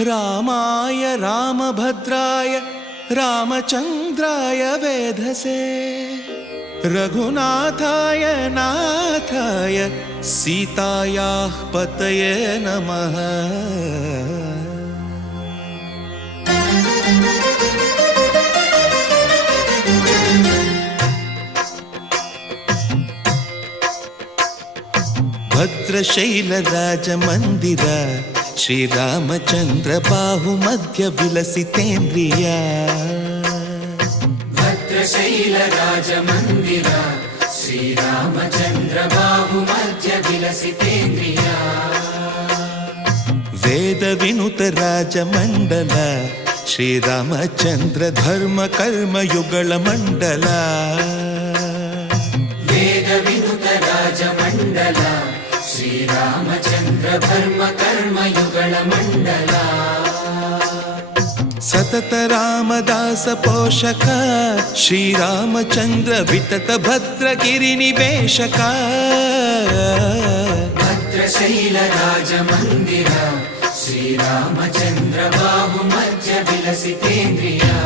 रामाय रामभद्राय रामचन्द्राय वेधसे रघुनाथाय नाथाय सीतायाः पतये नमः। भद्रशैलराजमन्दिर श्रीरामचन्द्र बाहुमध्य विलसितेन्द्रिया। भद्रशैलराजमन्दिर श्रीरामचन्द्र बाहुमध्य विलसितेन्द्रिया। वेदविनुत राजमण्डल श्रीरामचन्द्र धर्म कर्म युगल मण्डल। वेदविनुत राजमण्डल श्रीरामचन्द्र धर्म कर्म युगल मण्डल। सतत रामदास पोषक श्रीरामचन्द्र वितत भद्रगिरि निवेशक। भद्रशैल राजमन्दिर श्रीरामचन्द्र बाहुमध्य विलसितेन्द्रिया।